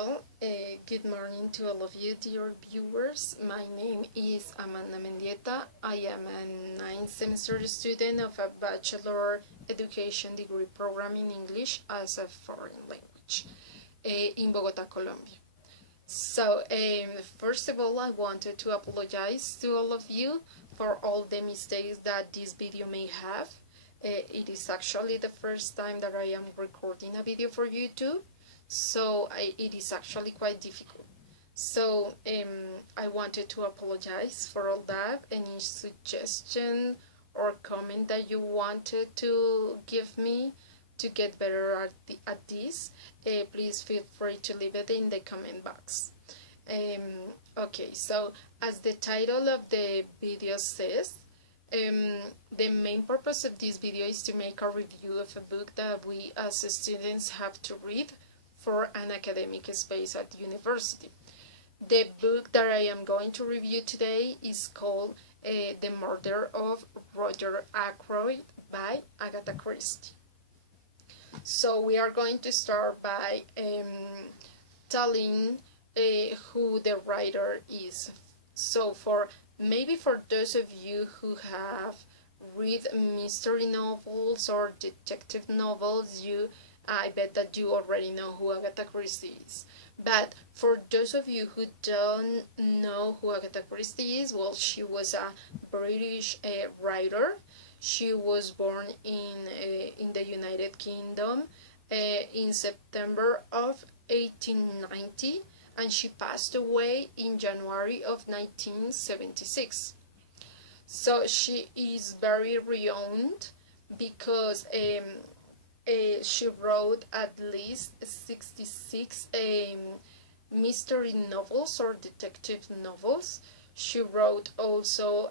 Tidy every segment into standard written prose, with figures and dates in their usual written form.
Well, good morning to all of you, dear viewers. My name is Amanda Mendieta. I am a ninth semester student of a Bachelor Education degree program in English as a foreign language in Bogota, Colombia. So, first of all, I wanted to apologize to all of you for all the mistakes that this video may have. It is actually the first time that I am recording a video for YouTube. So it is actually quite difficult. So I wanted to apologize for all that. Any suggestion or comment that you wanted to give me to get better at this, please feel free to leave it in the comment box. Okay, so as the title of the video says, the main purpose of this video is to make a review of a book that we as students have to read for an academic space at university. The book that I am going to review today is called The Murder of Royer Ackroyd by Agatha Christie. So we are going to start by telling who the writer is. So maybe for those of you who have read mystery novels or detective novels, I bet that you already know who Agatha Christie is. But for those of you who don't know who Agatha Christie is, well, she was a British writer. She was born in the United Kingdom in September of 1890, and she passed away in January of 1976. So she is very renowned because she wrote at least 66 mystery novels or detective novels. She wrote also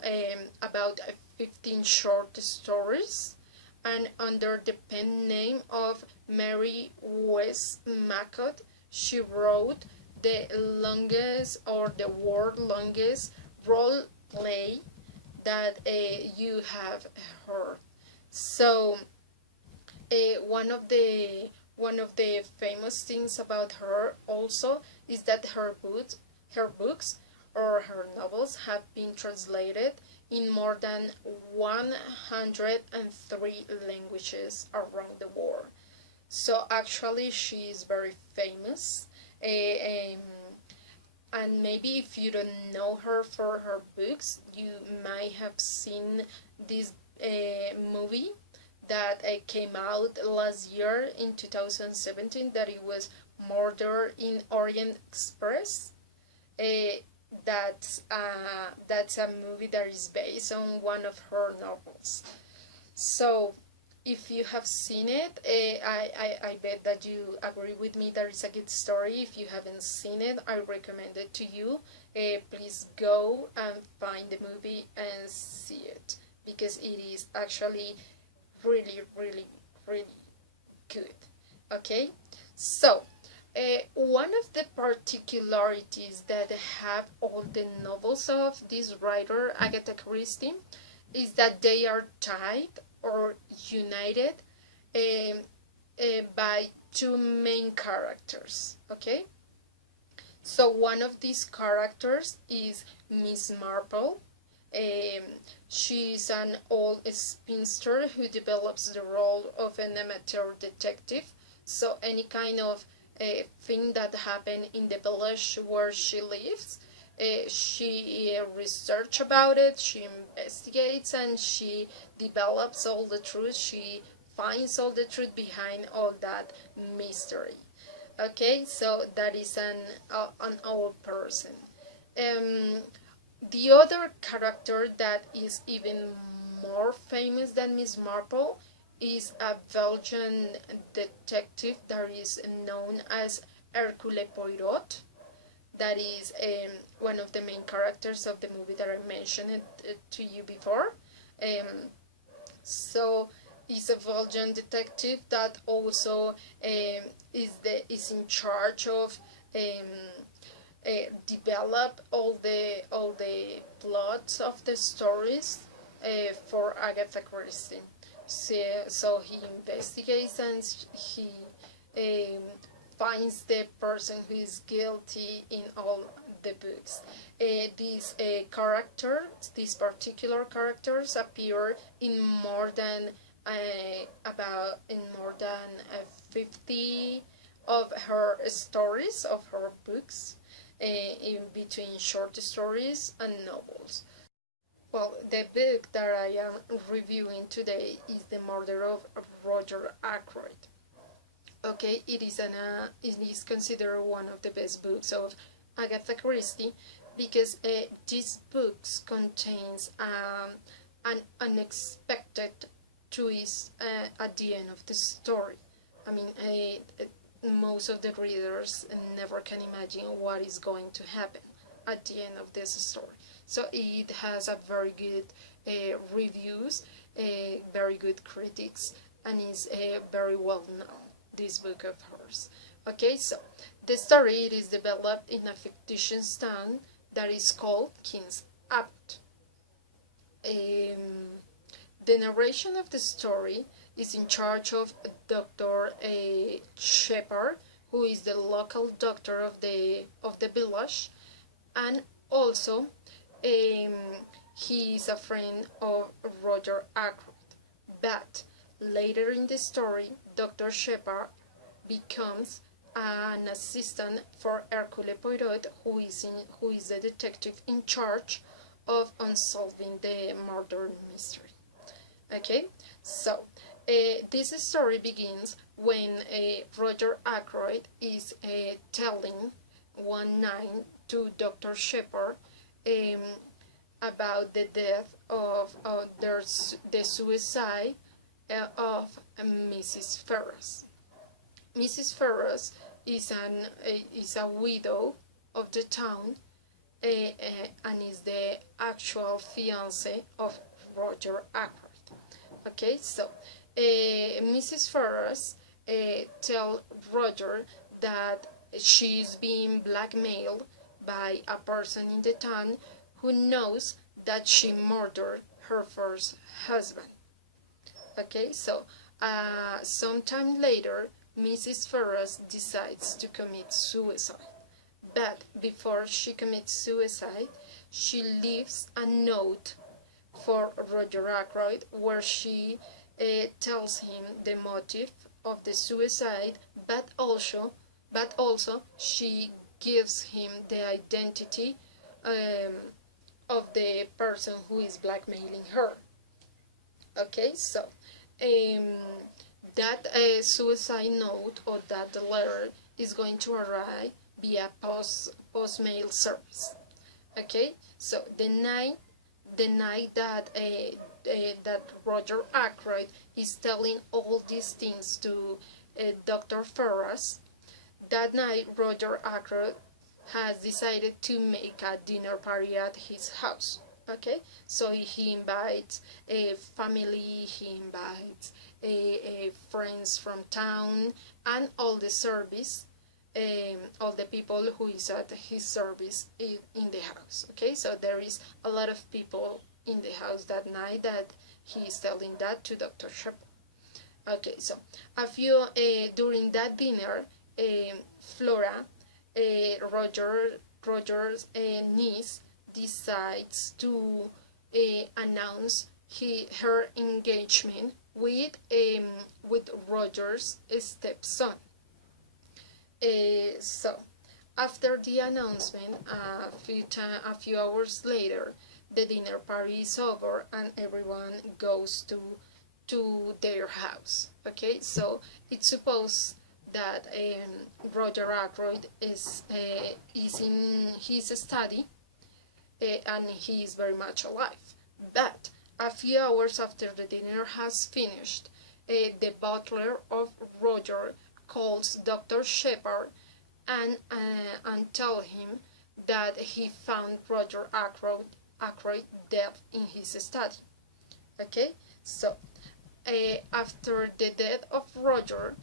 about 15 short stories, and under the pen name of Mary Westmacott, she wrote the longest or the world longest role play that you have heard. So one of the famous things about her also is that her books or her novels have been translated in more than 103 languages around the world. So actually she is very famous, and maybe if you don't know her for her books, you might have seen this movie that came out last year in 2017, that it was Murder in Orient Express. That's a movie that is based on one of her novels. So if you have seen it, I bet that you agree with me that it's a good story. If you haven't seen it, I recommend it to you. Please go and find the movie and see it, because it is actually really good. Okay, so one of the particularities that have all the novels of this writer Agatha Christie is that they are tied or united by two main characters. Okay, so one of these characters is Miss Marple. She is an old spinster who develops the role of an amateur detective. So any kind of thing that happened in the village where she lives, she researches about it, she investigates, and she develops all the truth. She finds all the truth behind all that mystery. Okay, so that is an old person. The other character that is even more famous than Miss Marple is a Belgian detective that is known as Hercule Poirot. That is one of the main characters of the movie that I mentioned to you before. So he's a Belgian detective that also is in charge of develop all the plots of the stories for Agatha Christie. So he investigates and he finds the person who is guilty in all the books. These particular characters appear in more than 50 of her stories, of her books, in between short stories and novels. Well, the book that I am reviewing today is The Murder of Roger Ackroyd. Okay, it is considered one of the best books of Agatha Christie because this book contains an unexpected twist at the end of the story. I mean, most of the readers never can imagine what is going to happen at the end of this story. So it has a very good reviews, very good critics, and is very well known, this book of hers. Okay, so the story is developed in a fictitious town that is called King's Abbot. The narration of the story is in charge of Dr. Shepard, who is the local doctor of the village, and also he is a friend of Roger Ackroyd. But later in the story, Dr. Shepard becomes an assistant for Hercule Poirot, who is the detective in charge of unsolving the murder mystery. Okay, so this story begins when Roger Ackroyd is telling one night to Dr. Shepard about the death of the suicide of Mrs. Ferrars. Mrs. Ferrars is a widow of the town and is the actual fiance of Roger Ackroyd. Okay, so Mrs. Ferrars tell Roger that she's being blackmailed by a person in the town who knows that she murdered her first husband. Okay, so sometime later, Mrs. Ferrars decides to commit suicide. But before she commits suicide, she leaves a note for Roger Ackroyd where she tells him the motive of the suicide, but also she gives him the identity of the person who is blackmailing her. Okay, so that suicide note or that letter is going to arrive via post-mail service. Okay, so the night that that Roger Ackroyd is telling all these things to Dr. Ferrars, that night Roger Ackroyd has decided to make a dinner party at his house. Okay, so he invites a family, he invites friends from town, and all the service, all the people who is at his service in the house. Okay, so there is a lot of people in the house that night that he is telling that to Dr. Shepard. Okay, so during that dinner, Flora, Roger's niece, decides to announce her engagement with Roger's stepson. So after the announcement, a few hours later, the dinner party is over and everyone goes to their house. Okay, so it's supposed that Roger Ackroyd is in his study and he is very much alive. But a few hours after the dinner has finished, the butler of Roger calls Dr. Shepard and tell him that he found Roger Ackroyd dead in his study. Okay, so after the death of Roger,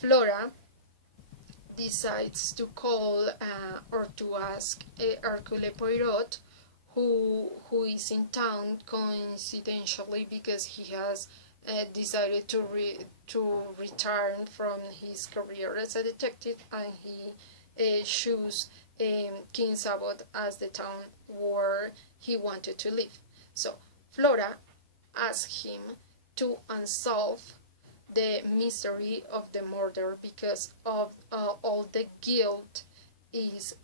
Flora decides to call or to ask Hercule Poirot, who is in town coincidentally because he has decided to return from his career as a detective, and he chose King Sabot as the town where he wanted to live. So Flora asked him to unsolve the mystery of the murder because of all the guilt is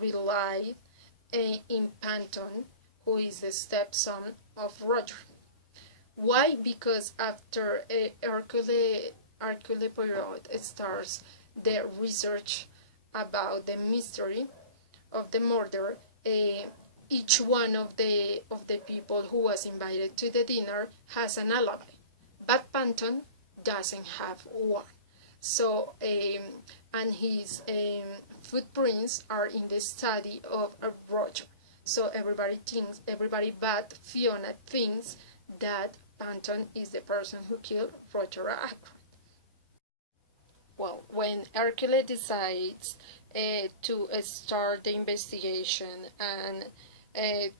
relied in Panton, who is the stepson of Roger. Why? Because after Hercule Poirot starts the research about the mystery of the murder, each one of the people who was invited to the dinner has an alibi, but Panton doesn't have one. So and his footprints are in the study of Roger. So everybody but Fiona thinks that Panton is the person who killed Roger Ackroyd. Well, when Hercule decides to start the investigation and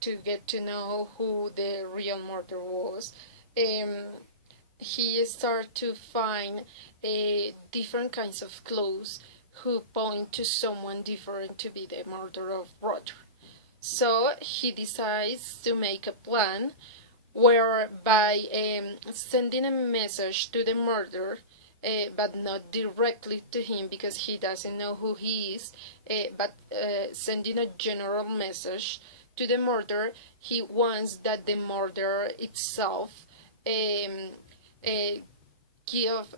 to get to know who the real murderer was, he starts to find different kinds of clues who point to someone different to be the murderer of Roger. So he decides to make a plan whereby sending a message to the murderer, but not directly to him because he doesn't know who he is, but sending a general message to the murderer. He wants that the murderer itself give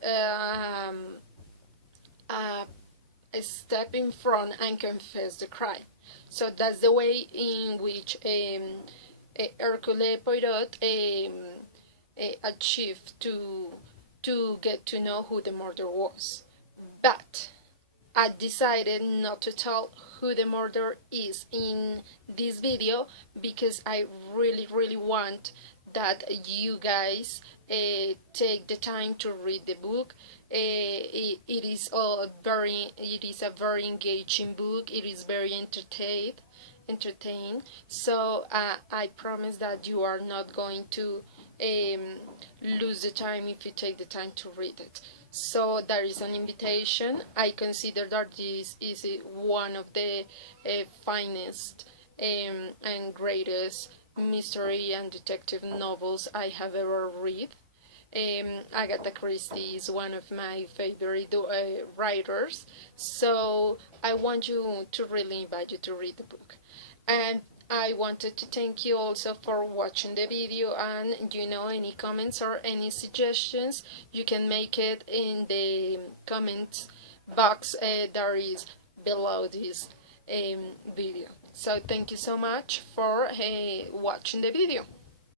a step in front and confess the crime. So that's the way in which Hercule Poirot achieved to get to know who the murderer was. But I decided not to tell who the murderer is in this video because I really want that you guys take the time to read the book. It is a very engaging book. It is very entertaining. So I promise that you are not going to lose the time if you take the time to read it. So there is an invitation. I consider that this is one of the finest and greatest mystery and detective novels I have ever read. Agatha Christie is one of my favorite writers, so I want you to really invite you to read the book. And I wanted to thank you also for watching the video, and any comments or any suggestions, you can make it in the comments box that is below this video. So thank you so much for watching the video.